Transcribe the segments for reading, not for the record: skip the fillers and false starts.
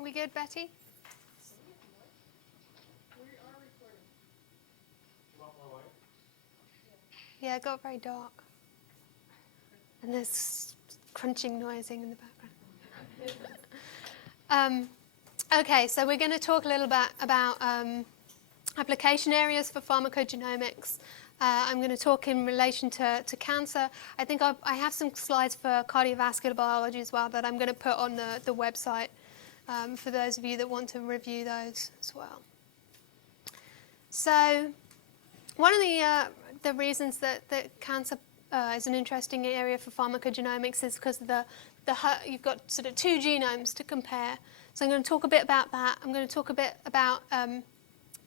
Are we good, Betty? We are recording. You want more light? Yeah, it got very dark. And there's crunching noising in the background. Okay, so we're going to talk a little bit about application areas for pharmacogenomics. I'm going to talk in relation to cancer. I think I have some slides for cardiovascular biology as well that I'm going to put on the website for those of you that want to review those as well. So one of the reasons that cancer is an interesting area for pharmacogenomics is because you've got sort of two genomes to compare. So I'm going to talk a bit about that. I'm going to talk a bit about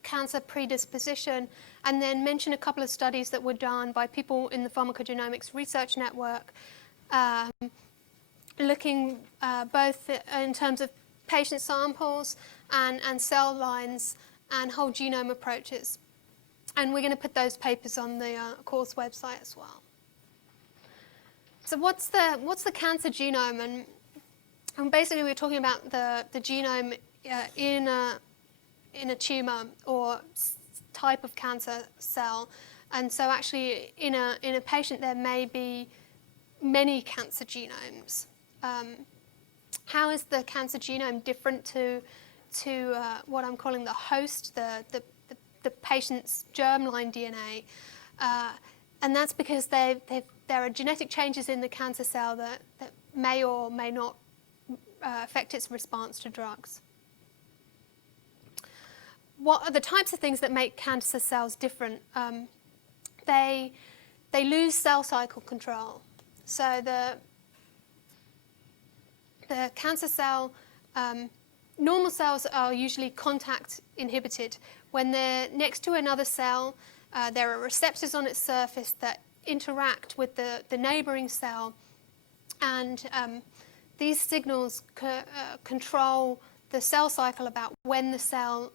cancer predisposition, and then mention a couple of studies that were done by people in the Pharmacogenomics Research Network, looking both in terms of patient samples and cell lines and whole genome approaches. And we're going to put those papers on the course website as well. So what's the cancer genome? And basically we're talking about the genome in a tumor or type of cancer cell. And so actually in a patient there may be many cancer genomes. How is the cancer genome different to what I'm calling the host, the patient's germline DNA? And that's because there are genetic changes in the cancer cell that may or may not affect its response to drugs. What are the types of things that make cancer cells different? They lose cell cycle control. So the cancer cell, normal cells are usually contact inhibited. When they're next to another cell, there are receptors on its surface that interact with the neighboring cell, and these signals control the cell cycle about when the cell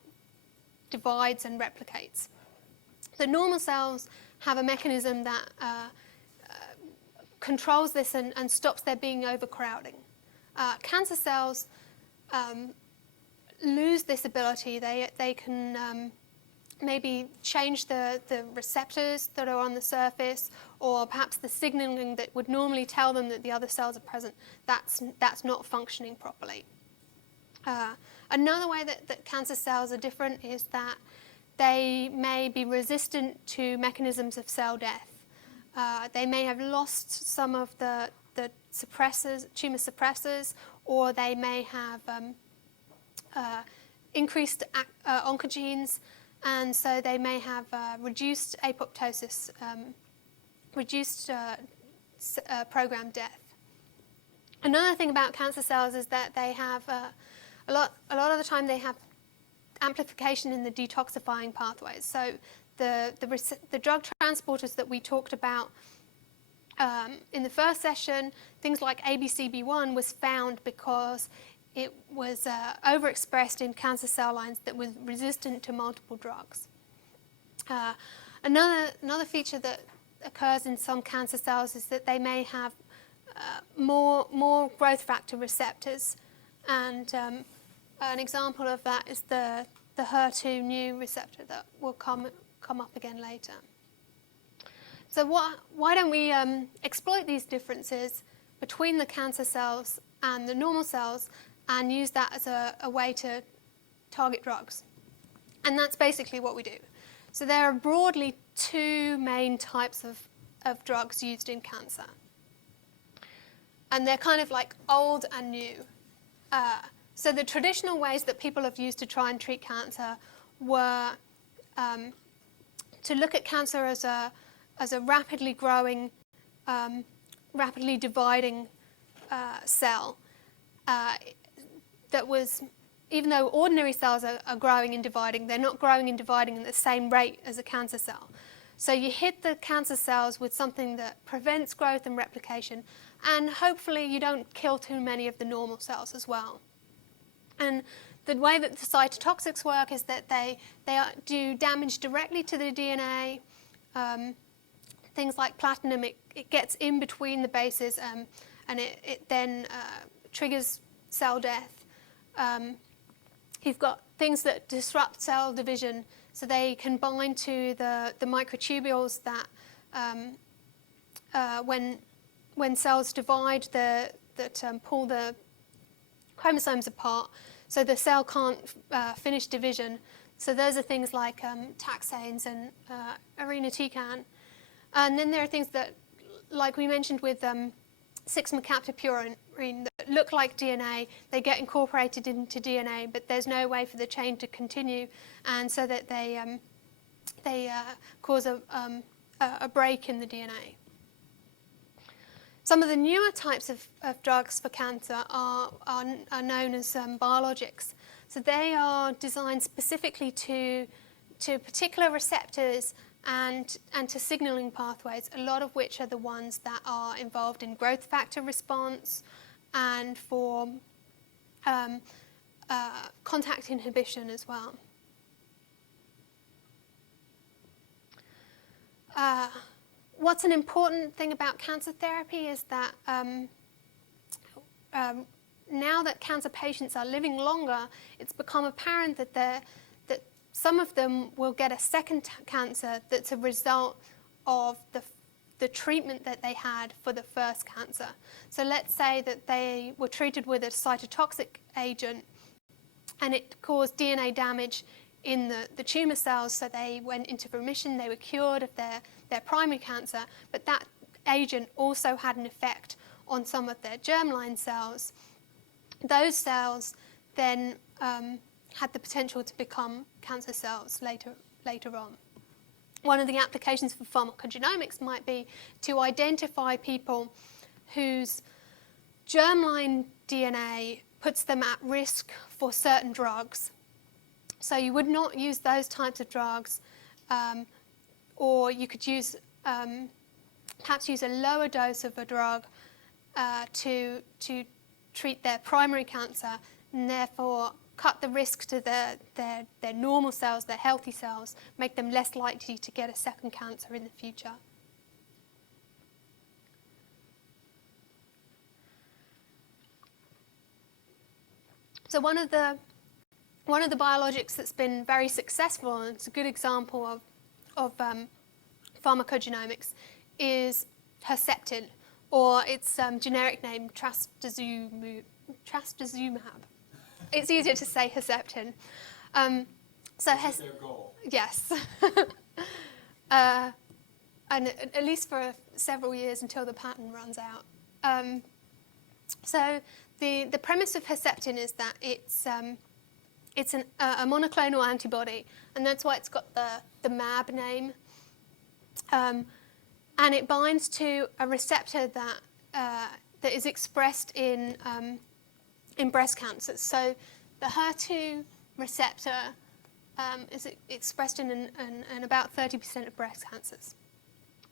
divides and replicates. The normal cells have a mechanism that controls this and stops there being overcrowding. Cancer cells lose this ability. They can maybe change the receptors that are on the surface, or perhaps the signaling that would normally tell them that the other cells are present, that's not functioning properly. Another way that cancer cells are different is that they may be resistant to mechanisms of cell death. They may have lost some of the suppressors, tumor suppressors, or they may have increased oncogenes, and so they may have reduced apoptosis, reduced programmed death. Another thing about cancer cells is that they have a lot of the time they have amplification in the detoxifying pathways. So the drug transporters that we talked about in the first session, things like ABCB1 was found because it was overexpressed in cancer cell lines that was resistant to multiple drugs. Another feature that occurs in some cancer cells is that they may have more growth factor receptors, and an example of that is the HER2 new receptor that will come up again later. So why don't we exploit these differences between the cancer cells and the normal cells and use that as a way to target drugs? And that's basically what we do. So there are broadly two main types of drugs used in cancer. And they're kind of like old and new. So the traditional ways that people have used to try and treat cancer were to look at cancer as a rapidly growing, rapidly dividing cell that was, even though ordinary cells are growing and dividing, they're not growing and dividing at the same rate as a cancer cell. So you hit the cancer cells with something that prevents growth and replication, and hopefully you don't kill too many of the normal cells as well. And the way that the cytotoxics work is that they do damage directly to the DNA. Things like platinum, it gets in between the bases, and it then triggers cell death. you've got things that disrupt cell division, so they can bind to the microtubules that when cells divide that pull the chromosomes apart, so the cell can't finish division. So those are things like taxanes and irinotecan. And then there are things that, like we mentioned with 6-mercaptopurine, that look like DNA. They get incorporated into DNA, but there's no way for the chain to continue, and so that they cause a break in the DNA. Some of the newer types of drugs for cancer are known as biologics. So they are designed specifically to particular receptors and to signaling pathways, a lot of which are the ones that are involved in growth factor response and for contact inhibition as well. What's an important thing about cancer therapy is that now that cancer patients are living longer, it's become apparent that some of them will get a second cancer that's a result of the treatment that they had for the first cancer. So let's say that they were treated with a cytotoxic agent and it caused DNA damage in the tumour cells, so they went into remission, they were cured of their primary cancer, but that agent also had an effect on some of their germline cells. Those cells then had the potential to become cancer cells later on. One of the applications for pharmacogenomics might be to identify people whose germline DNA puts them at risk for certain drugs. So you would not use those types of drugs, or you could use perhaps use a lower dose of a drug to treat their primary cancer, and therefore cut the risk to their normal cells, their healthy cells, make them less likely to get a second cancer in the future. So one of the biologics that's been very successful, and it's a good example of pharmacogenomics, is Herceptin, or its generic name trastuzumab. It's easier to say Herceptin. That's their goal. Yes. And at least for several years until the patent runs out. So the premise of Herceptin is that it's a monoclonal antibody, and that's why it's got the MAB name. And it binds to a receptor that is expressed in breast cancers. So the HER2 receptor is expressed in about 30% of breast cancers.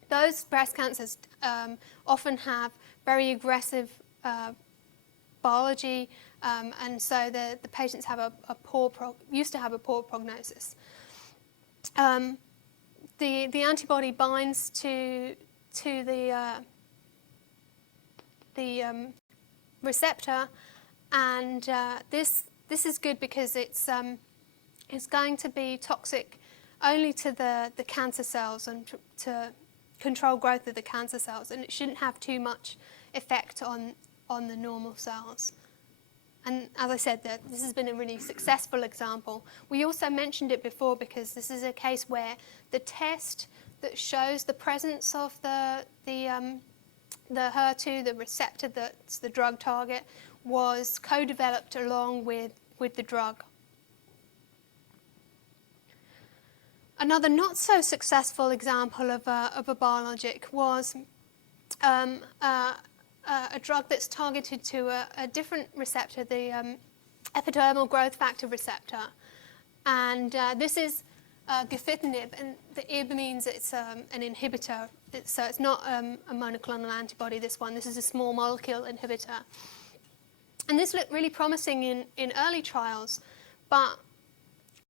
Those breast cancers often have very aggressive biology, and so the patients have used to have a poor prognosis. The antibody binds to the receptor, and this is good because it's going to be toxic only to the cancer cells and to control growth of the cancer cells, and it shouldn't have too much effect on the normal cells. And as I said, this has been a really successful example. We also mentioned it before because this is a case where the test that shows the presence of the HER2, the receptor that's the drug target, was co-developed along with the drug. Another not so successful example of a biologic was a drug that's targeted to a different receptor, the epidermal growth factor receptor. And this is gefitinib, and the ib means it's an inhibitor. So it's not a monoclonal antibody, this one. This is a small molecule inhibitor. And this looked really promising in early trials, but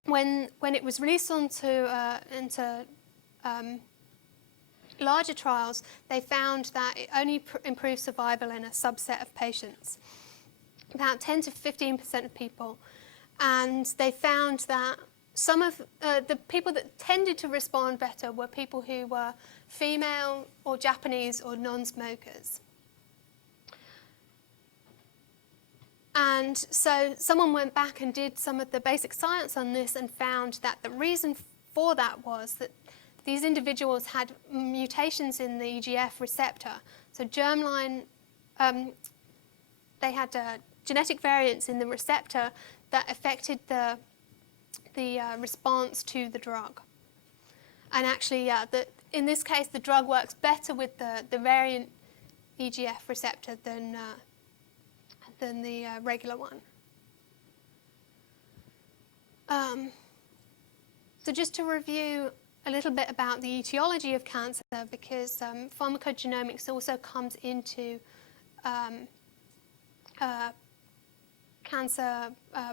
when it was released into larger trials, they found that it only improved survival in a subset of patients, about 10 to 15% of people, And they found that some of the people that tended to respond better were people who were female or Japanese or non-smokers. And so someone went back and did some of the basic science on this and found that the reason for that was that these individuals had mutations in the EGF receptor. So germline, they had genetic variants in the receptor that affected the response to the drug. And actually, in this case, the drug works better with the variant EGF receptor than the regular one. So just to review a little bit about the etiology of cancer, because pharmacogenomics also comes into cancer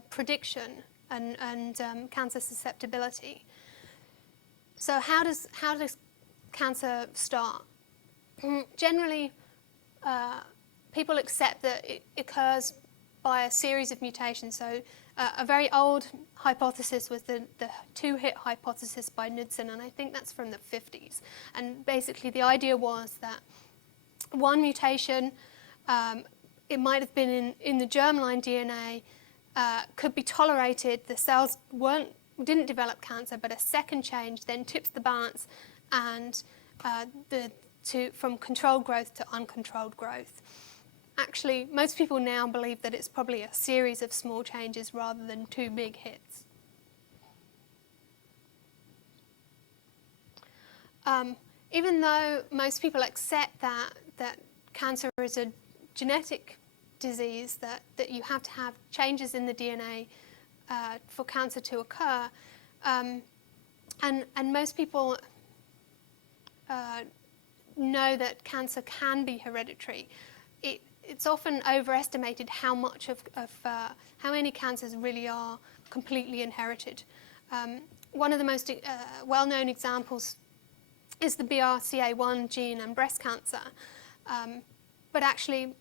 prediction and cancer susceptibility. So how does cancer start? Generally, people accept that it occurs by a series of mutations. So a very old hypothesis was the two-hit hypothesis by Knudsen, and I think that's from the 50s. And basically the idea was that one mutation, it might have been in the germline DNA, could be tolerated. The cells didn't develop cancer, but a second change then tips the balance and from controlled growth to uncontrolled growth. Actually, most people now believe that it's probably a series of small changes rather than two big hits. Even though most people accept that cancer is a genetic disease, that you have to have changes in the DNA for cancer to occur, and most people know that cancer can be hereditary. It's often overestimated how much how many cancers really are completely inherited. One of the most well-known examples is the BRCA1 gene and breast cancer, but actually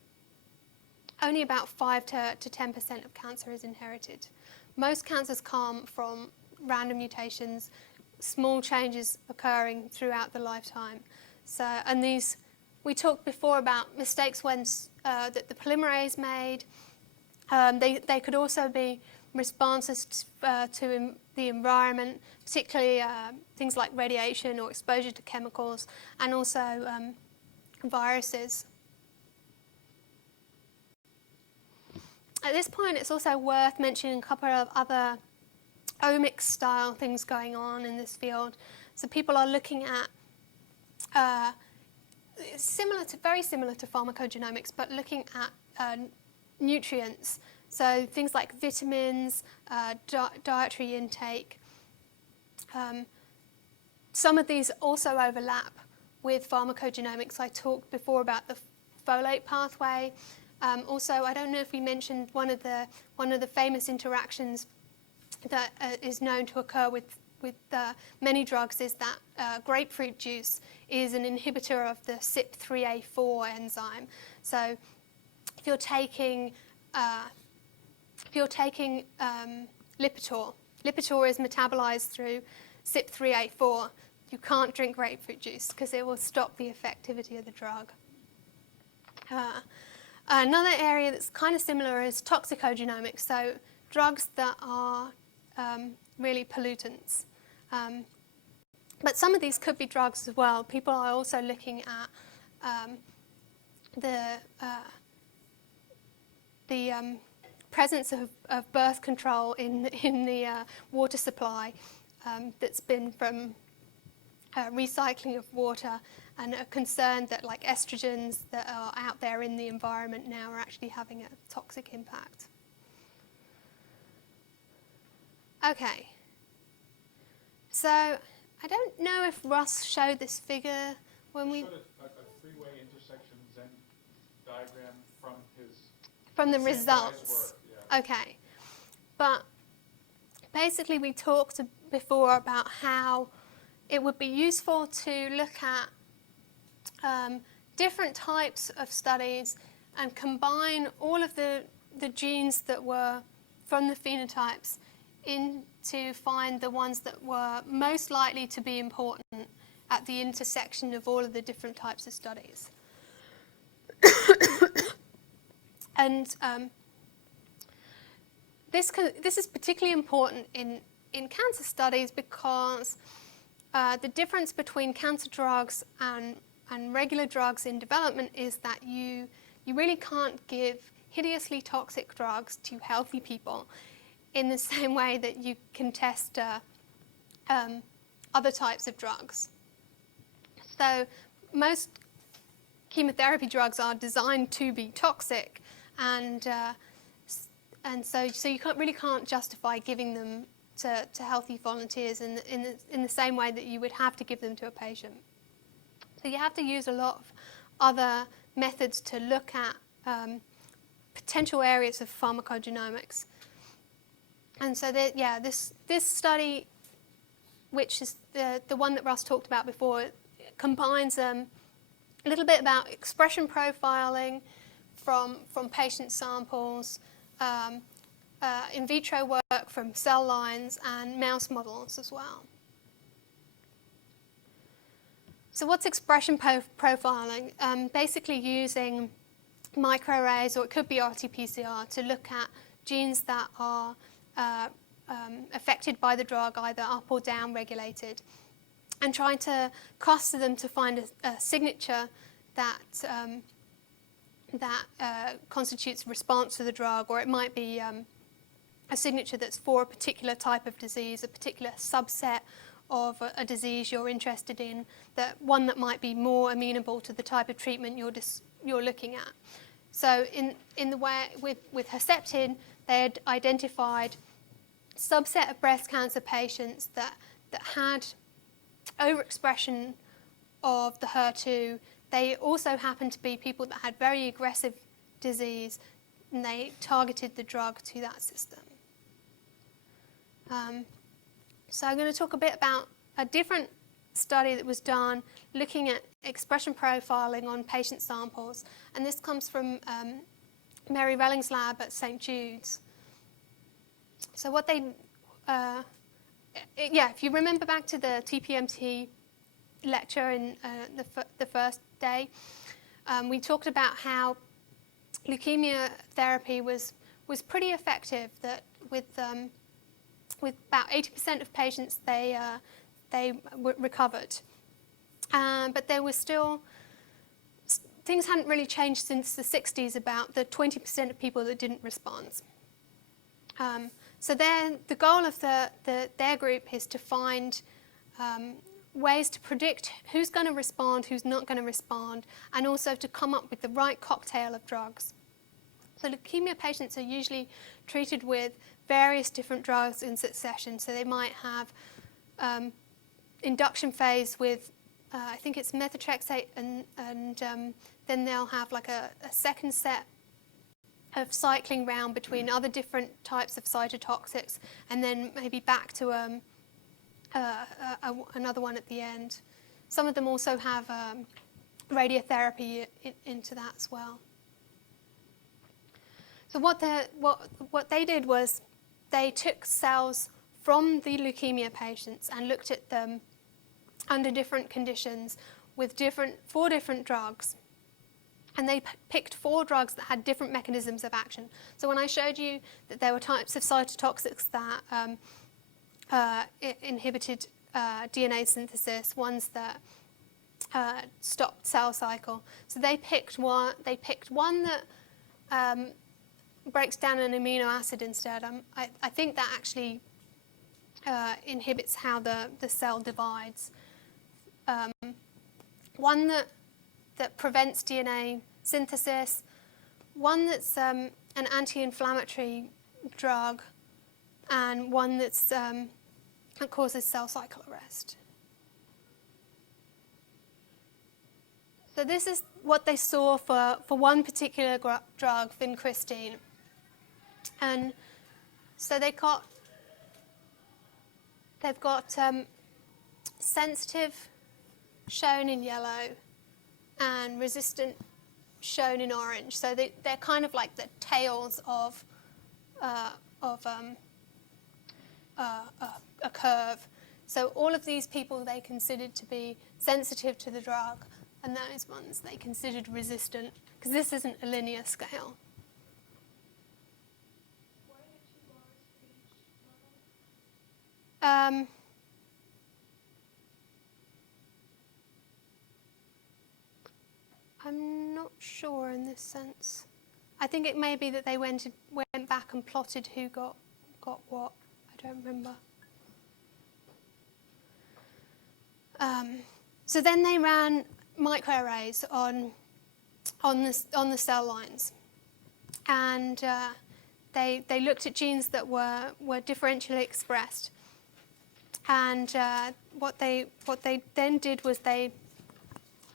only about 5 to 10% of cancer is inherited. Most cancers come from random mutations, small changes occurring throughout the lifetime. So, and these, we talked before about mistakes when that the polymerase made. They could also be responses to the environment, particularly things like radiation or exposure to chemicals, and also viruses. At this point, it's also worth mentioning a couple of other omics style things going on in this field. So people are looking at very similar to pharmacogenomics, but looking at nutrients. So things like vitamins, dietary intake. Some of these also overlap with pharmacogenomics. I talked before about the folate pathway. Also, I don't know if we mentioned one of the famous interactions that is known to occur with many drugs is that grapefruit juice is an inhibitor of the CYP3A4 enzyme. So if you're taking Lipitor is metabolized through CYP3A4. You can't drink grapefruit juice because it will stop the effectivity of the drug. Another area that's kind of similar is toxicogenomics, so drugs that are really pollutants. But some of these could be drugs as well. People are also looking at the presence of birth control in the water supply that's been from recycling of water, and are concerned that like estrogens that are out there in the environment now are actually having a toxic impact. Okay, so I don't know if Russ showed this figure when we... showed a three-way intersection Venn diagram from the results. Work, yeah. Okay, but basically we talked before about how it would be useful to look at different types of studies and combine all of the genes that were from the phenotypes in to find the ones that were most likely to be important at the intersection of all of the different types of studies. And this is particularly important in cancer studies because the difference between cancer drugs and regular drugs in development is that you really can't give hideously toxic drugs to healthy people in the same way that you can test other types of drugs. So most chemotherapy drugs are designed to be toxic, and so you really can't justify giving them to healthy volunteers in the same way that you would have to give them to a patient. So you have to use a lot of other methods to look at potential areas of pharmacogenomics. And so this study, which is the one that Russ talked about before, combines a little bit about expression profiling from patient samples, in vitro work from cell lines, and mouse models as well. So what's expression profiling? Basically using microarrays, or it could be RT-PCR, to look at genes that are affected by the drug, either up or down regulated, and trying to cluster them to find a signature that constitutes response to the drug, or it might be a signature that's for a particular type of disease, a particular subset of a disease you're interested in, one that might be more amenable to the type of treatment you're looking at. So in the way with Herceptin, they had identified a subset of breast cancer patients that had overexpression of the HER2. They also happened to be people that had very aggressive disease, and they targeted the drug to that system. So I'm going to talk a bit about a different study that was done looking at expression profiling on patient samples, and this comes from Mary Relling's lab at St. Jude's. So what they, if you remember back to the TPMT lecture in the first day, we talked about how leukemia therapy was pretty effective. That with about 80% of patients, they recovered, but there was still things hadn't really changed since the 60s about the 20% of people that didn't respond. So the goal of their group is to find ways to predict who's going to respond, who's not going to respond, and also to come up with the right cocktail of drugs. So leukemia patients are usually treated with various different drugs in succession. So they might have induction phase with, I think it's methotrexate, and then they'll have like a second set of cycling round between other different types of cytotoxics, and then maybe back to another one at the end. Some of them also have radiotherapy into that as well. So what they did was they took cells from the leukemia patients and looked at them under different conditions with 4 different drugs. And they picked 4 drugs that had different mechanisms of action. So when I showed you that there were types of cytotoxics that inhibited DNA synthesis, ones that stopped cell cycle. So they picked one that breaks down an amino acid instead. I think that actually inhibits how the cell divides. One that prevents DNA synthesis, one that's an anti-inflammatory drug, and one that causes cell cycle arrest. So this is what they saw for one particular drug, vincristine. And so they've got sensitive shown in yellow and resistant shown in orange. So they're kind of like the tails of a curve. So all of these people they considered to be sensitive to the drug, and those ones they considered resistant, because this isn't a linear scale. Why are 2 bars for each level? I'm not sure in this sense. I think it may be that they went back and plotted who got what. I don't remember. So then they ran microarrays on the cell lines, and they looked at genes that were differentially expressed. And what they then did was they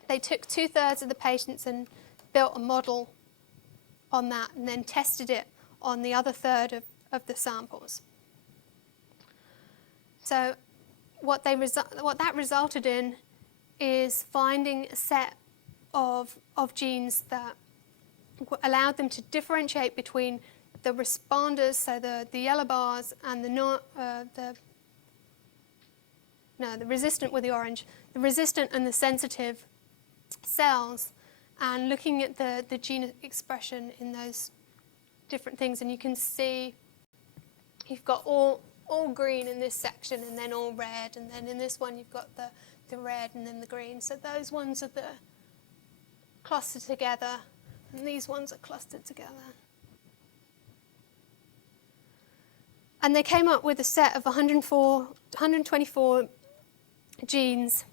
took 2/3 of the patients and built a model on that, and then tested it on the other third of the samples. So what that resulted in is finding a set of genes that allowed them to differentiate between the responders, so the yellow bars, and the resistant with the orange, the resistant and the sensitive cells, and looking at the gene expression in those different things. And you can see you've got all green in this section, and then all red, and then in this one you've got the red and then the green. So those ones are clustered together, and these ones are clustered together. And they came up with a set of 124 genes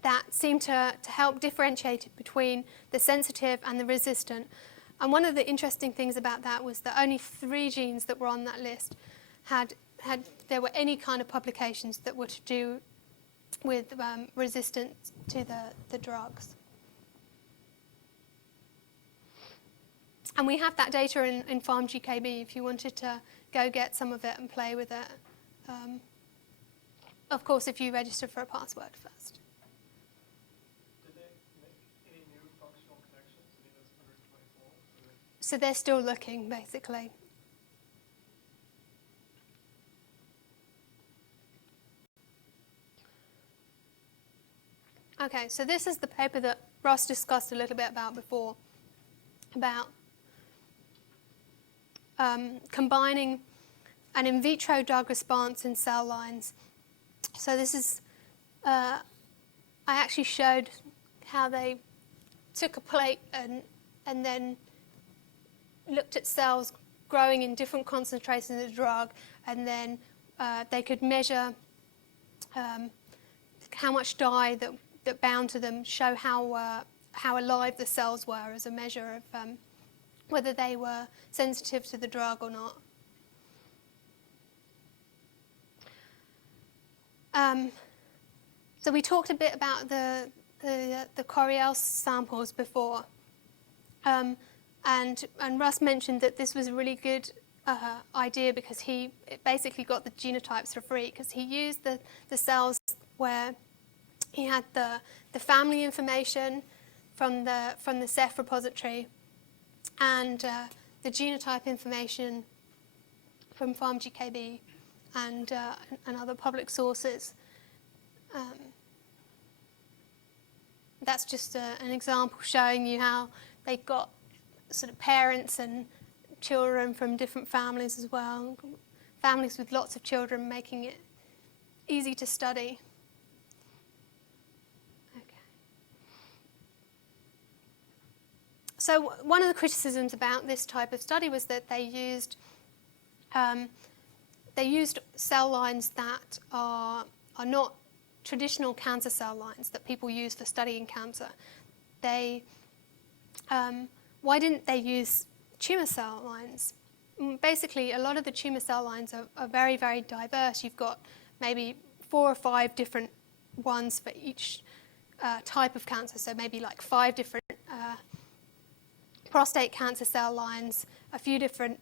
that seemed to help differentiate between the sensitive and the resistant. And one of the interesting things about that was that only 3 genes that were on that list there were any kind of publications that were to do with resistance to the drugs. And we have that data in Pharmacogenomics if you wanted to go get some of it and play with it. Of course, if you register for a password first. Did they make any new functional connections? I mean, that's 124. So they're still looking, basically. Okay, so this is the paper that Russ discussed a little bit about before, about combining an in vitro drug response in cell lines. So this is, I actually showed how they took a plate and then looked at cells growing in different concentrations of the drug, and then they could measure how much dye that bound to them, show how alive the cells were as a measure of whether they were sensitive to the drug or not. So we talked a bit about the Coriell samples before, and Russ mentioned that this was a really good idea because he basically got the genotypes for free, because he used the cells where he had the family information from the Ceph repository and the genotype information from Pharmacogenomics and other public sources. That's just an example showing you how they got sort of parents and children from different families as well, families with lots of children, making it easy to study. So one of the criticisms about this type of study was that they used cell lines that are not traditional cancer cell lines that people use for studying cancer. Why didn't they use tumor cell lines? Basically, a lot of the tumor cell lines are very, very diverse. You've got maybe 4 or 5 different ones for each type of cancer, so maybe like 5 different prostate cancer cell lines, a few different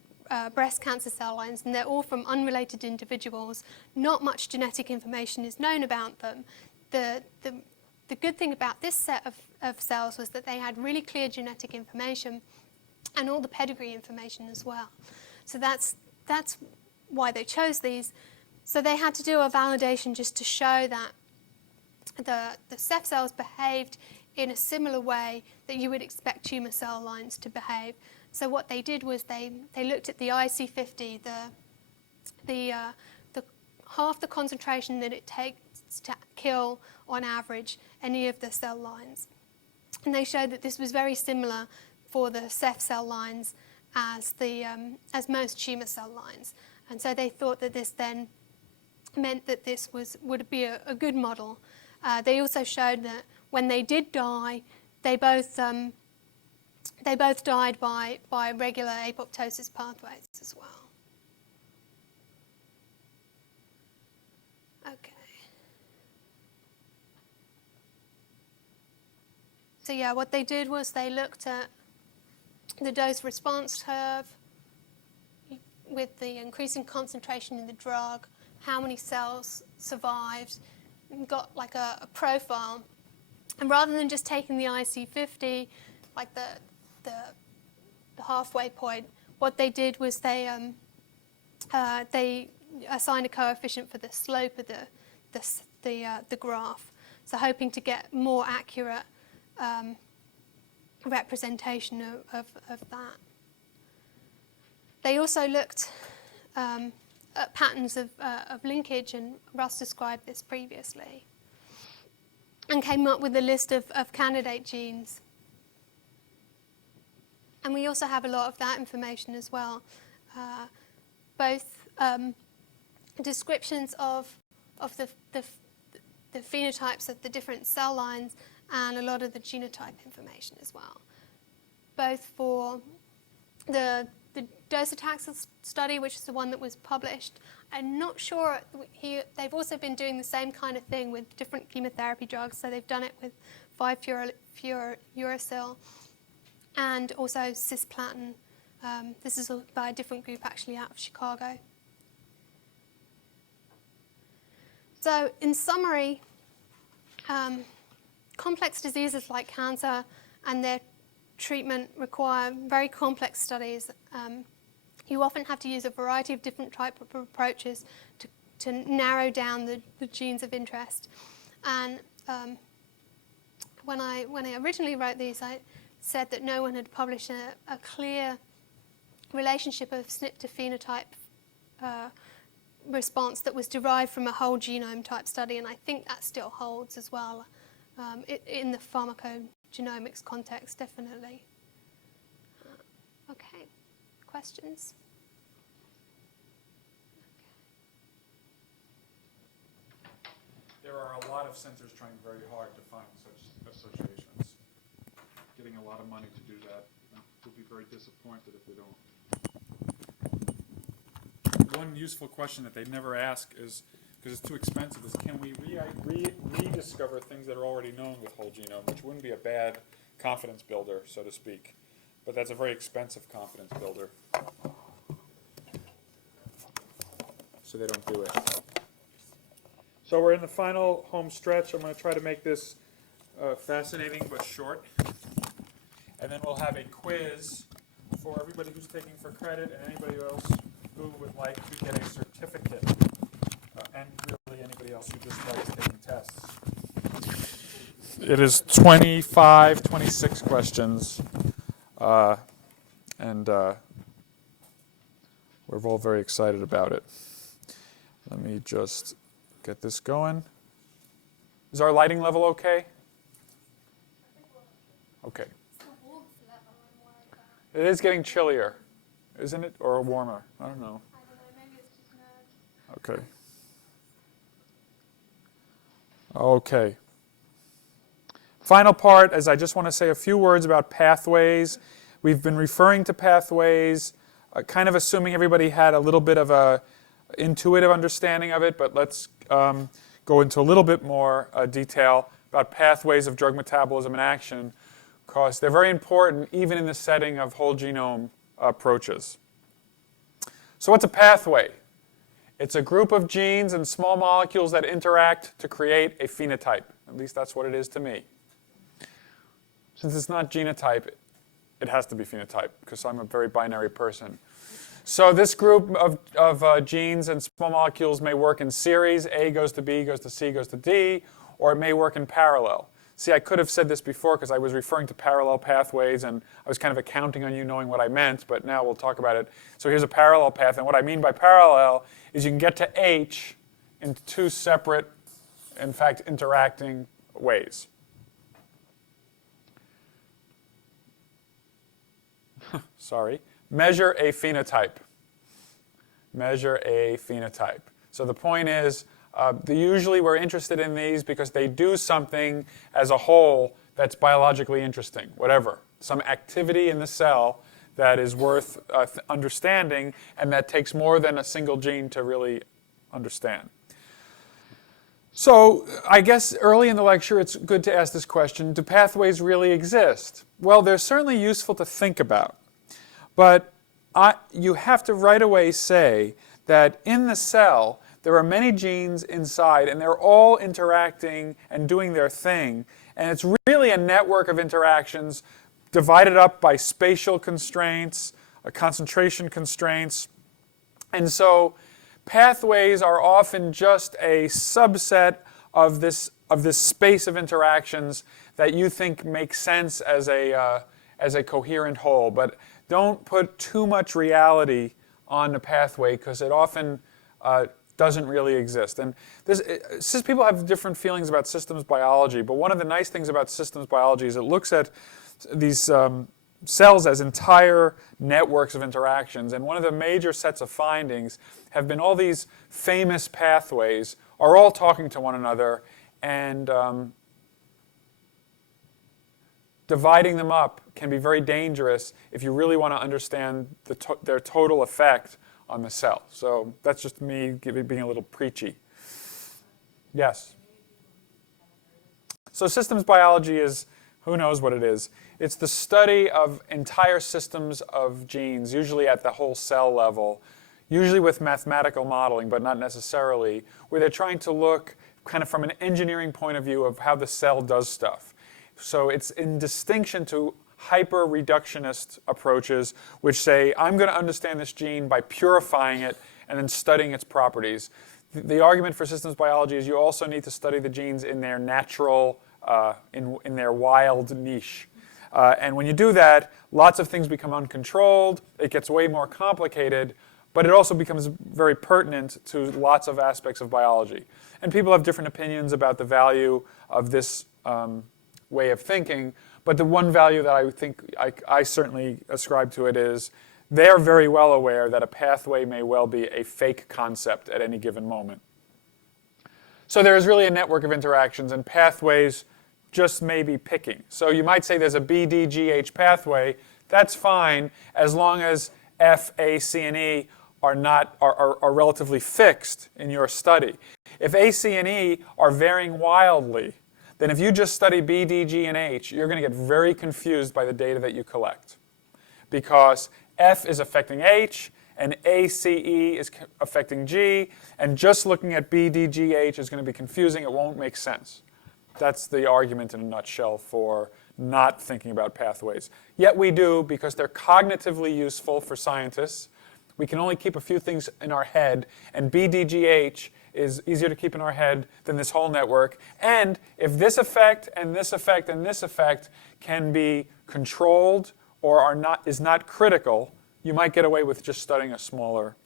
breast cancer cell lines, and they're all from unrelated individuals. Not much genetic information is known about them. The good thing about this set of cells was that they had really clear genetic information, and all the pedigree information as well. So that's why they chose these. So they had to do a validation just to show that the Ceph cells behaved in a similar way that you would expect tumour cell lines to behave. So what they did was they looked at the IC50, the half the concentration that it takes to kill on average any of the cell lines. And they showed that this was very similar for the Ceph cell lines as most tumour cell lines. And so they thought that this then meant that this would be a good model. They also showed that when they did die, they both died by regular apoptosis pathways as well. Okay. So yeah, what they did was they looked at the dose response curve with the increasing concentration in the drug, how many cells survived, and got like a profile. And rather than just taking the IC50, like the halfway point, what they did was they assigned a coefficient for the slope of the graph, so hoping to get more accurate representation of that. They also looked at patterns of linkage, and Russ described this previously, and came up with a list of candidate genes. And we also have a lot of that information as well, both descriptions of the phenotypes of the different cell lines and a lot of the genotype information as well, both for the docetaxel study, which is the one that was published. I'm not sure, they've also been doing the same kind of thing with different chemotherapy drugs, so they've done it with 5-fluorouracil and also cisplatin. This is by a different group actually out of Chicago. So in summary, complex diseases like cancer and their treatment require very complex studies. You often have to use a variety of different types of approaches to narrow down the genes of interest. And when I originally wrote these, I said that no one had published a clear relationship of SNP to phenotype response that was derived from a whole genome type study, and I think that still holds as well in the pharmacogenomics context, definitely. Okay, questions? There are a lot of centers trying very hard to find such associations, getting a lot of money to do that. We'll be very disappointed if they don't. One useful question that they never ask is, because it's too expensive, is can we rediscover things that are already known with whole genome, which wouldn't be a bad confidence builder, so to speak. But that's a very expensive confidence builder. So they don't do it. So we're in the final home stretch. I'm going to try to make this fascinating but short. And then we'll have a quiz for everybody who's taking for credit and anybody else who would like to get a certificate. And really anybody else who just likes taking tests. It is 25, 26 questions. And we're all very excited about it. Let me just get this going. Is our lighting level okay? Okay. It is getting chillier, isn't it? Or warmer? I don't know. I don't know, maybe it's just nerves. Okay. Okay. Final part is I just want to say a few words about pathways. We've been referring to pathways, kind of assuming everybody had a little bit of a intuitive understanding of it, but let's go into a little bit more detail about pathways of drug metabolism and action, because they're very important even in the setting of whole genome approaches. So what's a pathway? It's a group of genes and small molecules that interact to create a phenotype. At least that's what it is to me. Since it's not genotype, it has to be phenotype because I'm a very binary person. So this group of genes and small molecules may work in series. A goes to B, goes to C, goes to D, or it may work in parallel. See, I could have said this before because I was referring to parallel pathways, and I was kind of counting on you knowing what I meant, but now we'll talk about it. So here's a parallel path, and what I mean by parallel is you can get to H in two separate, in fact, interacting ways. Sorry. Measure a phenotype. Measure a phenotype. So the point is, usually we're interested in these because they do something as a whole that's biologically interesting, whatever. Some activity in the cell that is worth understanding and that takes more than a single gene to really understand. So I guess early in the lecture it's good to ask this question, do pathways really exist? Well, they're certainly useful to think about. But you have to right away say that in the cell, there are many genes inside, and they're all interacting and doing their thing. And it's really a network of interactions divided up by spatial constraints, concentration constraints. And so pathways are often just a subset of this space of interactions that you think makes sense as a coherent whole. But don't put too much reality on the pathway because it often doesn't really exist. And people have different feelings about systems biology, but one of the nice things about systems biology is it looks at these cells as entire networks of interactions. And one of the major sets of findings have been all these famous pathways are all talking to one another, and dividing them up can be very dangerous if you really want to understand their total effect on the cell. So that's just me being a little preachy. Yes? So systems biology is, who knows what it is. It's the study of entire systems of genes, usually at the whole cell level, usually with mathematical modeling, but not necessarily, where they're trying to look kind of from an engineering point of view of how the cell does stuff. So it's in distinction to hyper-reductionist approaches, which say, I'm going to understand this gene by purifying it and then studying its properties. The argument for systems biology is you also need to study the genes in their natural, in their wild niche. And when you do that, lots of things become uncontrolled. It gets way more complicated, but it also becomes very pertinent to lots of aspects of biology. And people have different opinions about the value of this way of thinking, but the one value that I think I certainly ascribe to it is they're very well aware that a pathway may well be a fake concept at any given moment. So there is really a network of interactions, and pathways just may be picking. So you might say there's a BDGH pathway. That's fine as long as F, A, C, and E are relatively fixed in your study. If A, C, and E are varying wildly, then if you just study B, D, G, and H, you're going to get very confused by the data that you collect. Because F is affecting H, and A, C, E is affecting G, and just looking at B, D, G, H is going to be confusing. It won't make sense. That's the argument in a nutshell for not thinking about pathways. Yet we do because they're cognitively useful for scientists. We can only keep a few things in our head, and B, D, G, H is easier to keep in our head than this whole network. And if this effect and this effect and this effect can be controlled or is not critical, you might get away with just studying a smaller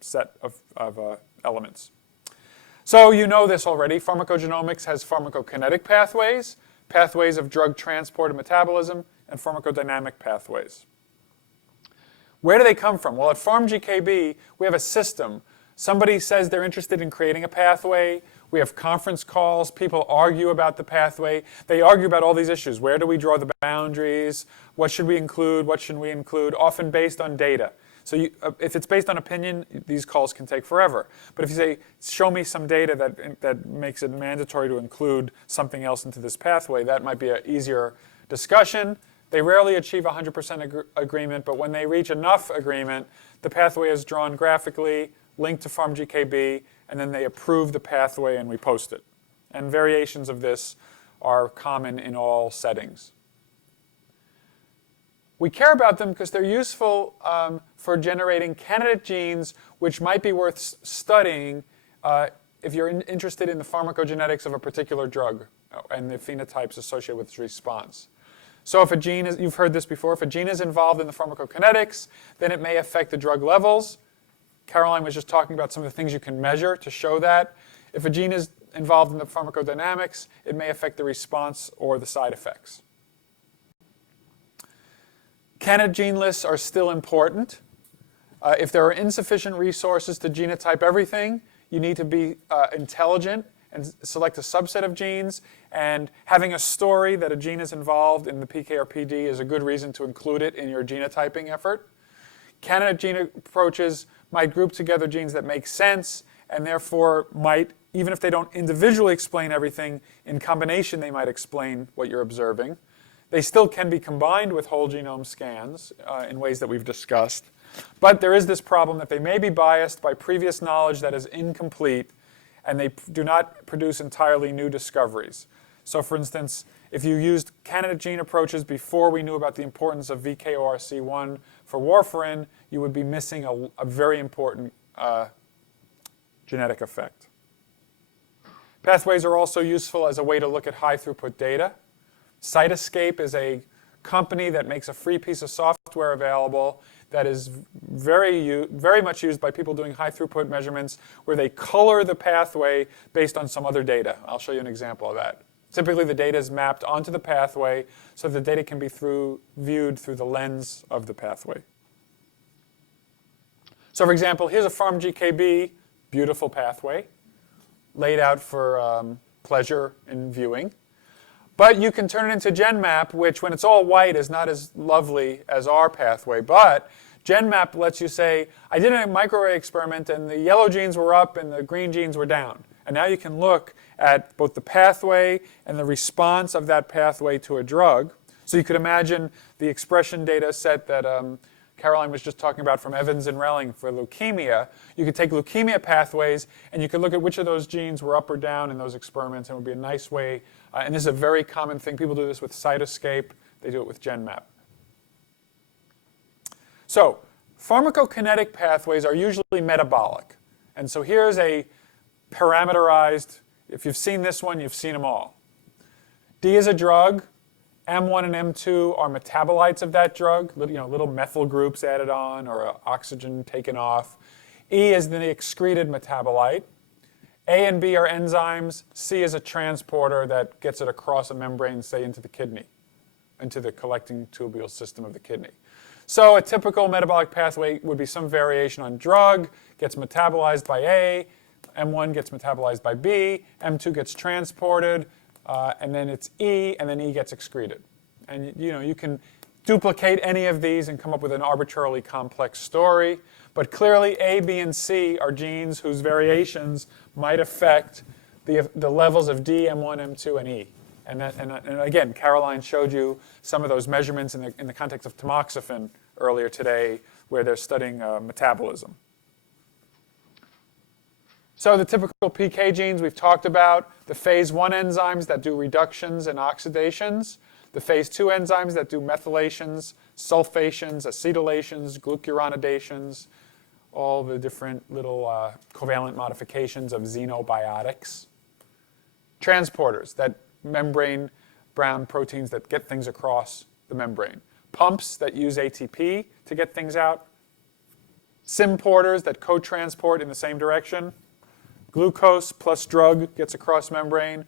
set of elements. So you know this already. Pharmacogenomics has pharmacokinetic pathways, pathways of drug transport and metabolism, and pharmacodynamic pathways. Where do they come from? Well, at PharmGKB, we have a system. Somebody says they're interested in creating a pathway. We have conference calls. People argue about the pathway. They argue about all these issues. Where do we draw the boundaries? What should we include? What shouldn't we include? Often based on data. So if it's based on opinion, these calls can take forever. But if you say, show me some data that makes it mandatory to include something else into this pathway, that might be an easier discussion. They rarely achieve 100% agreement, but when they reach enough agreement, the pathway is drawn graphically, linked to PharmGKB, and then they approve the pathway and we post it. And variations of this are common in all settings. We care about them because they're useful for generating candidate genes which might be worth studying if you're interested in the pharmacogenetics of a particular drug and the phenotypes associated with its response. So if a gene is, you've heard this before, if a gene is involved in the pharmacokinetics, then it may affect the drug levels. Caroline was just talking about some of the things you can measure to show that. If a gene is involved in the pharmacodynamics, it may affect the response or the side effects. Candidate gene lists are still important. If there are insufficient resources to genotype everything, you need to be intelligent and select a subset of genes. And having a story that a gene is involved in the PK or PD is a good reason to include it in your genotyping effort. Candidate gene approaches might group together genes that make sense and therefore might, even if they don't individually explain everything, in combination they might explain what you're observing. They still can be combined with whole genome scans in ways that we've discussed. But there is this problem that they may be biased by previous knowledge that is incomplete, and they do not produce entirely new discoveries. So for instance, if you used candidate gene approaches before we knew about the importance of VKORC1 for warfarin, you would be missing a very important genetic effect. Pathways are also useful as a way to look at high throughput data. Cytoscape is a company that makes a free piece of software available that is very much used by people doing high throughput measurements where they color the pathway based on some other data. I'll show you an example of that. Typically the data is mapped onto the pathway so the data can be viewed through the lens of the pathway. So for example, here's a PharmGKB, beautiful pathway, laid out for pleasure in viewing. But you can turn it into GenMap, which when it's all white is not as lovely as our pathway. But GenMap lets you say, I did a microarray experiment and the yellow genes were up and the green genes were down. And now you can look at both the pathway and the response of that pathway to a drug. So you could imagine the expression data set that Caroline was just talking about from Evans and Relling for leukemia. You could take leukemia pathways and you could look at which of those genes were up or down in those experiments, and it would be a nice way. And this is a very common thing. People do this with Cytoscape. They do it with GenMap. So pharmacokinetic pathways are usually metabolic. And so here's a parameterized, if you've seen this one, you've seen them all. D is a drug. M1 and M2 are metabolites of that drug, little methyl groups added on or oxygen taken off. E is the excreted metabolite. A and B are enzymes. C is a transporter that gets it across a membrane, say, into the kidney, into the collecting tubule system of the kidney. So a typical metabolic pathway would be some variation on drug, gets metabolized by A, M1 gets metabolized by B, M2 gets transported, and then it's E, and then E gets excreted. And you can duplicate any of these and come up with an arbitrarily complex story. But clearly A, B, and C are genes whose variations might affect the levels of D, M1, M2, and E. And again, Caroline showed you some of those measurements in the context of tamoxifen earlier today, where they're studying metabolism. So the typical PK genes we've talked about, the phase 1 enzymes that do reductions and oxidations, the phase 2 enzymes that do methylations, sulfations, acetylations, glucuronidations, all the different little covalent modifications of xenobiotics. Transporters, that membrane brown proteins that get things across the membrane. Pumps that use ATP to get things out. Symporters that co-transport in the same direction. Glucose plus drug gets across membrane,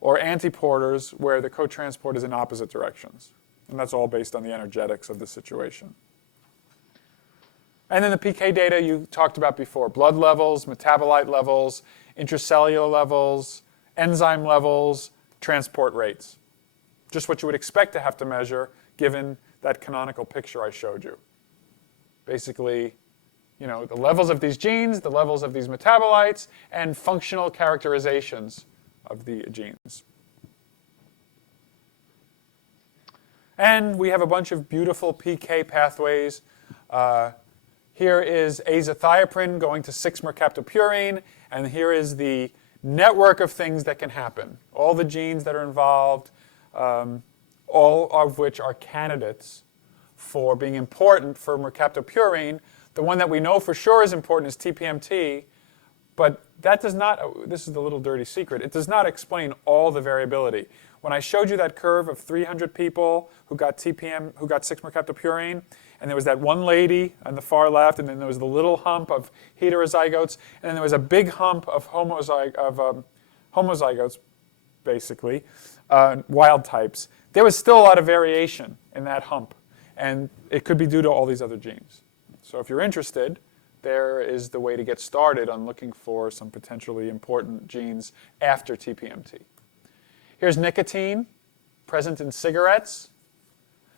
or antiporters where the co-transport is in opposite directions. And that's all based on the energetics of the situation. And then the PK data you talked about before, blood levels, metabolite levels, intracellular levels, enzyme levels, transport rates. Just what you would expect to have to measure given that canonical picture I showed you. Basically, the levels of these genes, the levels of these metabolites, and functional characterizations of the genes. And we have a bunch of beautiful PK pathways. Here is azathioprine going to 6-mercaptopurine, and here is the network of things that can happen. All the genes that are involved, all of which are candidates for being important for mercaptopurine. The one that we know for sure is important is TPMT, but that does not, this is the little dirty secret, it does not explain all the variability. When I showed you that curve of 300 people who got 6-mercaptopurine, and there was that one lady on the far left, and then there was the little hump of heterozygotes, and then there was a big hump of homozygotes, basically, wild types. There was still a lot of variation in that hump, and it could be due to all these other genes. So if you're interested, there is the way to get started on looking for some potentially important genes after TPMT. Here's nicotine, present in cigarettes.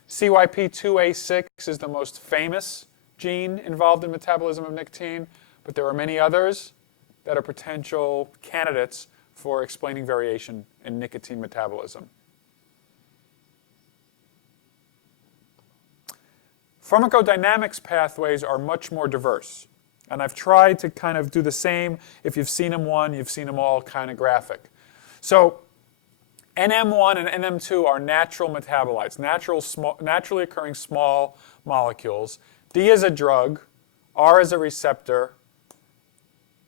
CYP2A6 is the most famous gene involved in metabolism of nicotine, but there are many others that are potential candidates for explaining variation in nicotine metabolism. Pharmacodynamics pathways are much more diverse, and I've tried to kind of do the same. If you've seen them one, you've seen them all kind of graphic. So NM1 and NM2 are natural metabolites, naturally occurring small molecules. D is a drug, R is a receptor,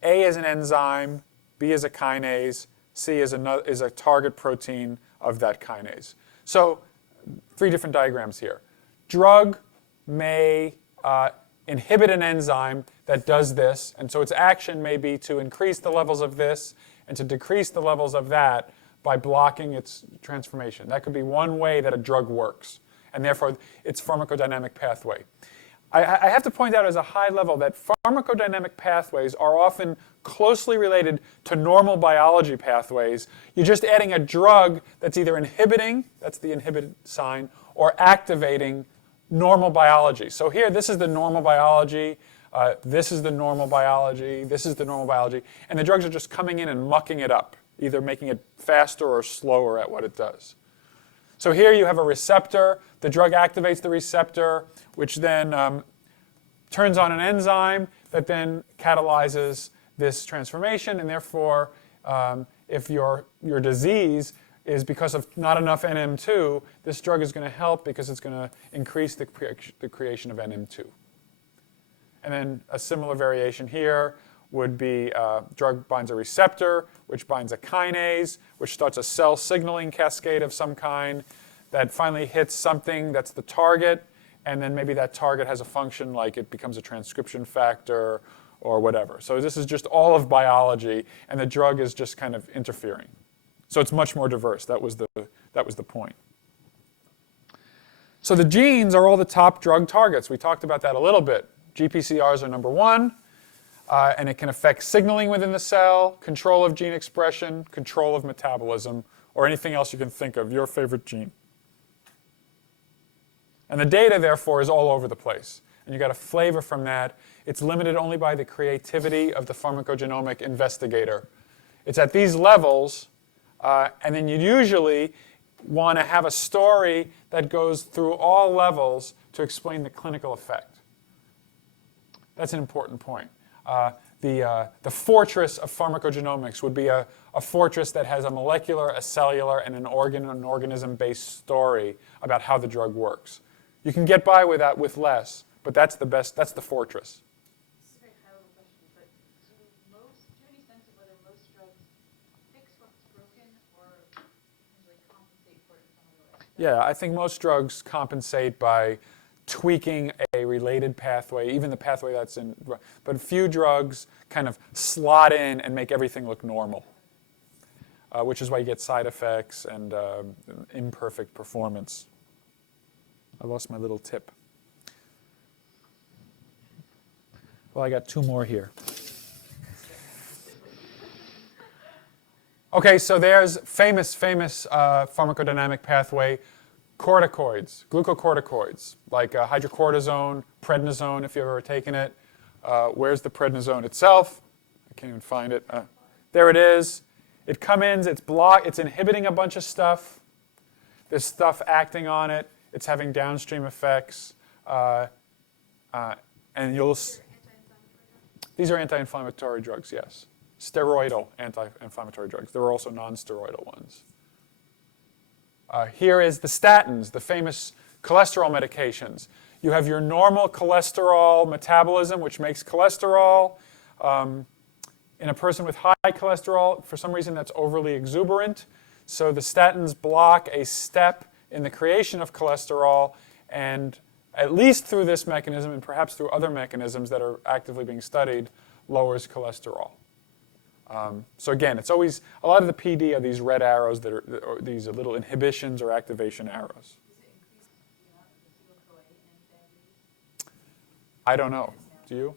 A is an enzyme, B is a kinase, C is a target protein of that kinase. So 3 different diagrams here. Drug may inhibit an enzyme that does this, and so its action may be to increase the levels of this and to decrease the levels of that by blocking its transformation. That could be one way that a drug works, and therefore its pharmacodynamic pathway. I have to point out as a high level that pharmacodynamic pathways are often closely related to normal biology pathways. You're just adding a drug that's either inhibiting, that's the inhibit sign, or activating normal biology. So here, this is the normal biology, this is the normal biology, this is the normal biology, and the drugs are just coming in and mucking it up, either making it faster or slower at what it does. So here you have a receptor. The drug activates the receptor, which then turns on an enzyme that then catalyzes this transformation, and therefore, if your disease is because of not enough NM2, this drug is going to help because it's going to increase the creation of NM2. And then a similar variation here would be drug binds a receptor, which binds a kinase, which starts a cell signaling cascade of some kind that finally hits something that's the target, and then maybe that target has a function like it becomes a transcription factor or whatever. So this is just all of biology, and the drug is just kind of interfering. So it's much more diverse. That was the point. So the genes are all the top drug targets. We talked about that a little bit. GPCRs are number 1, and it can affect signaling within the cell, control of gene expression, control of metabolism, or anything else you can think of, your favorite gene. And the data, therefore, is all over the place. And you got a flavor from that. It's limited only by the creativity of the pharmacogenomic investigator. It's at these levels, and then you usually want to have a story that goes through all levels to explain the clinical effect. That's an important point. The fortress of pharmacogenomics would be a fortress that has a molecular, a cellular, and an organism-based story about how the drug works. You can get by with that with less, but that's the best. That's the fortress. This is a very high-level question, but do you have any sense of whether most drugs fix what's broken or usually compensate for it in some other way? Yeah, I think most drugs compensate by tweaking a related pathway, even the pathway that's in, but few drugs kind of slot in and make everything look normal, which is why you get side effects and imperfect performance. I lost my little tip. Well, I got 2 more here. Okay, so there's famous pharmacodynamic pathway, corticoids, glucocorticoids, like hydrocortisone, prednisone, if you've ever taken it. Where's the prednisone itself? I can't even find it. There it is. It comes in, it's inhibiting a bunch of stuff. There's stuff acting on it. It's having downstream effects. And you'll... These are anti-inflammatory drugs, yes. Steroidal anti-inflammatory drugs. There are also non-steroidal ones. Here is the statins, the famous cholesterol medications. You have your normal cholesterol metabolism, which makes cholesterol. In a person with high cholesterol, for some reason that's overly exuberant. So the statins block a step in the creation of cholesterol, and at least through this mechanism, and perhaps through other mechanisms that are actively being studied, lowers cholesterol. So again, it's always, a lot of the PD are these red arrows that are, or these little inhibitions or activation arrows. I don't know. Do you?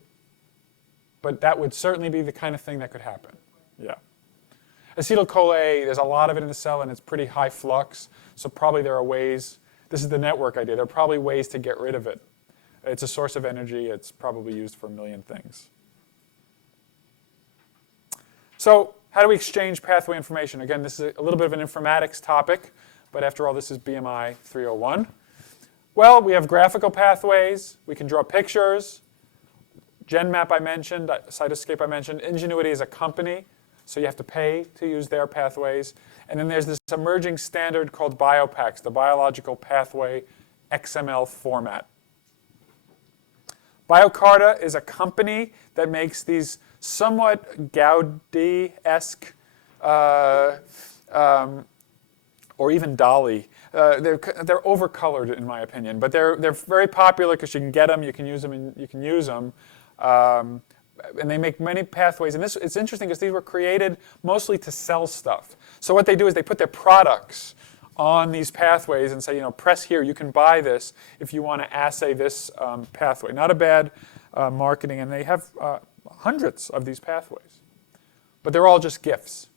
But that would certainly be the kind of thing that could happen. Yeah. Acetyl-CoA, there's a lot of it in the cell, and it's pretty high flux. So probably there are ways, this is the network idea, there are probably ways to get rid of it. It's a source of energy. It's probably used for a million things. So how do we exchange pathway information? Again, this is a little bit of an informatics topic, but after all, this is BMI 301. Well, we have graphical pathways. We can draw pictures. GenMap I mentioned, Cytoscape I mentioned. Ingenuity is a company, so you have to pay to use their pathways. And then there's this emerging standard called BioPax, the Biological Pathway XML format. BioCarta is a company that makes these somewhat Gaudi-esque, or even Dali. They're overcolored in my opinion, but they're very popular because you can get them, you can use them, and you can use them. And they make many pathways. And it's interesting because these were created mostly to sell stuff. So what they do is they put their products on these pathways and say, press here, you can buy this if you want to assay this pathway. Not a bad marketing, and they have hundreds of these pathways. But they're all just gifts.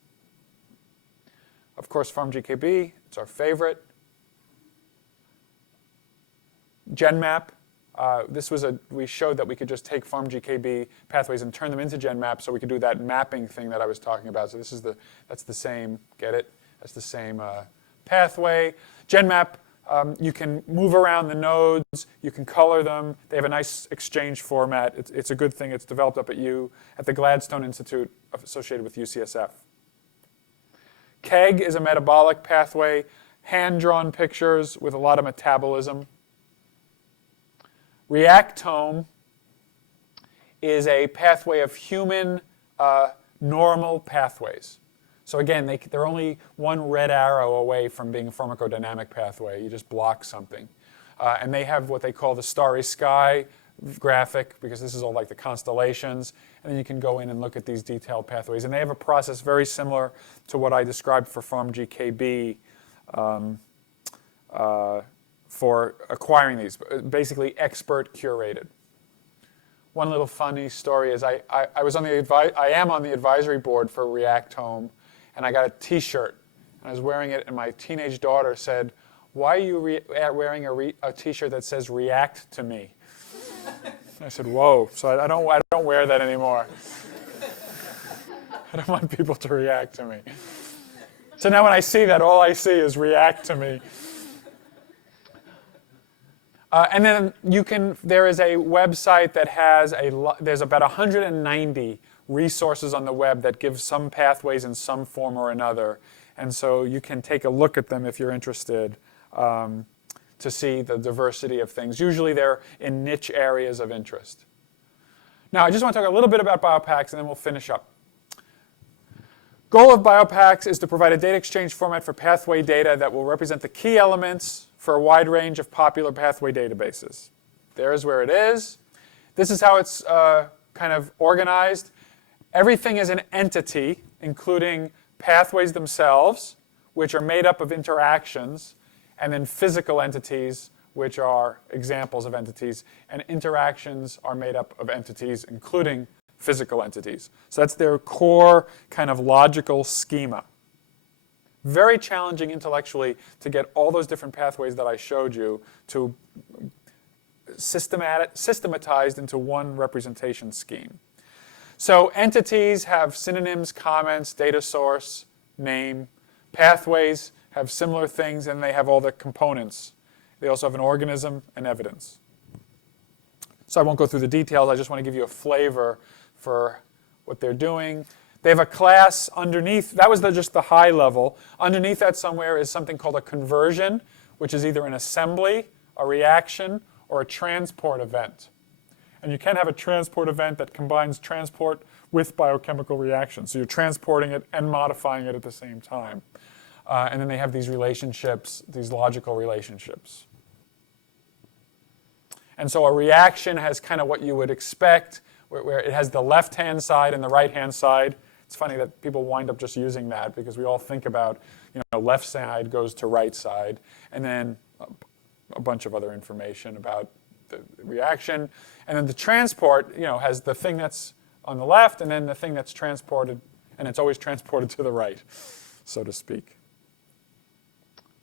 Of course, PharmGKB, it's our favorite. GenMap, we showed that we could just take PharmGKB pathways and turn them into GenMap, so we could do that mapping thing that I was talking about. So that's the same, get it? That's the same pathway. GenMap, you can move around the nodes, you can color them. They have a nice exchange format. It's a good thing. It's developed up at the Gladstone Institute associated with UCSF. KEGG is a metabolic pathway, hand-drawn pictures with a lot of metabolism. Reactome is a pathway of human normal pathways. So again, they're only one red arrow away from being a pharmacodynamic pathway. You just block something. And they have what they call the starry sky graphic, because this is all like the constellations. And then you can go in and look at these detailed pathways. And they have a process very similar to what I described for PharmGKB for acquiring these, basically expert curated. One little funny story is I am on the advisory board for Reactome, and I got a T-shirt. I was wearing it, and my teenage daughter said, "Why are you wearing a T-shirt that says "React to me"?" I said, "Whoa!" So I don't wear that anymore. I don't want people to react to me. So now when I see that, all I see is "React to me." And then there is a website that has there's about 190 resources on the web that give some pathways in some form or another. And so you can take a look at them if you're interested to see the diversity of things. Usually they're in niche areas of interest. Now I just want to talk a little bit about BioPax and then we'll finish up. Goal of BioPax is to provide a data exchange format for pathway data that will represent the key elements for a wide range of popular pathway databases. There's where it is. This is how it's kind of organized. Everything is an entity, including pathways themselves, which are made up of interactions, and then physical entities, which are examples of entities, and interactions are made up of entities, including physical entities. So that's their core kind of logical schema. Very challenging intellectually to get all those different pathways that I showed you to systematized into one representation scheme. So entities have synonyms, comments, data source, name. Pathways have similar things, and they have all the components. They also have an organism and evidence. So I won't go through the details. I just want to give you a flavor for what they're doing. They have a class underneath. That was just the high level. Underneath that somewhere is something called a conversion, which is either an assembly a reaction or a transport event. And you can have a transport event that combines transport with biochemical reaction. So you're transporting it and modifying it at the same time. And then they have these relationships, these logical relationships. And so a reaction has kind of what you would expect, where it has the left-hand side and the right-hand side. It's funny that people wind up just using that because we all think about, left side goes to right side, and then a bunch of other information about the reaction. And then the transport, has the thing that's on the left and then the thing that's transported, and it's always transported to the right, so to speak.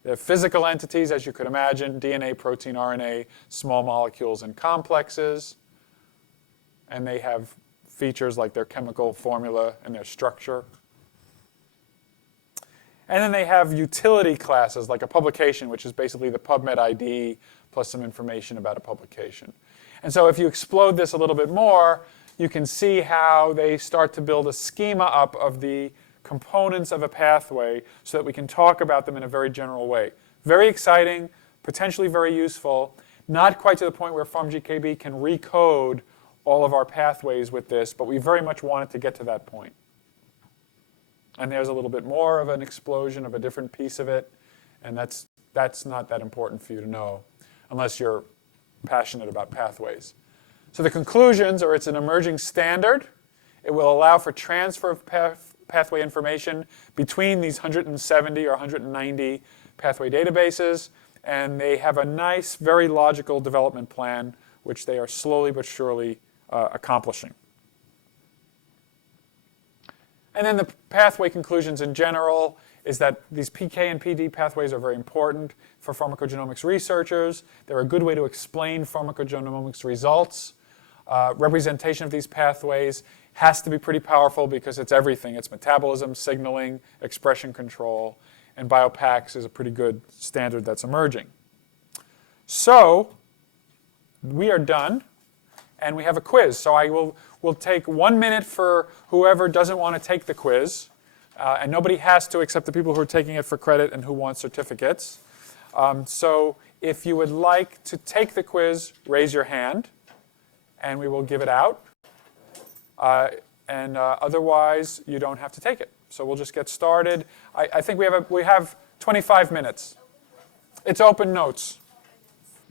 They have physical entities, as you could imagine, DNA, protein, RNA, small molecules, and complexes. And they have features like their chemical formula and their structure. And then they have utility classes, like a publication, which is basically the PubMed ID plus some information about a publication. And so if you explode this a little bit more, you can see how they start to build a schema up of the components of a pathway so that we can talk about them in a very general way. Very exciting, potentially very useful, not quite to the point where PharmGKB can recode all of our pathways with this, but we very much wanted to get to that point. And there's a little bit more of an explosion of a different piece of it, and that's not that important for you to know unless you're passionate about pathways. So the conclusions are it's an emerging standard. It will allow for transfer of pathway information between these 170 or 190 pathway databases, and they have a nice, very logical development plan, which they are slowly but surely accomplishing. And then the pathway conclusions in general is that these PK and PD pathways are very important for pharmacogenomics researchers. They're a good way to explain pharmacogenomics results. Representation of these pathways has to be pretty powerful because it's everything. It's metabolism, signaling, expression control, and BioPACS is a pretty good standard that's emerging. So we are done, and we have a quiz. So we'll take 1 minute for whoever doesn't want to take the quiz. And nobody has to except the people who are taking it for credit and who want certificates. So if you would like to take the quiz, raise your hand, and we will give it out. Otherwise, you don't have to take it. So we'll just get started. I think we have 25 minutes. It's open notes.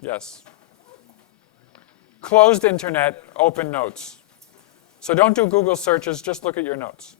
Yes. Closed internet, open notes. So don't do Google searches, just look at your notes.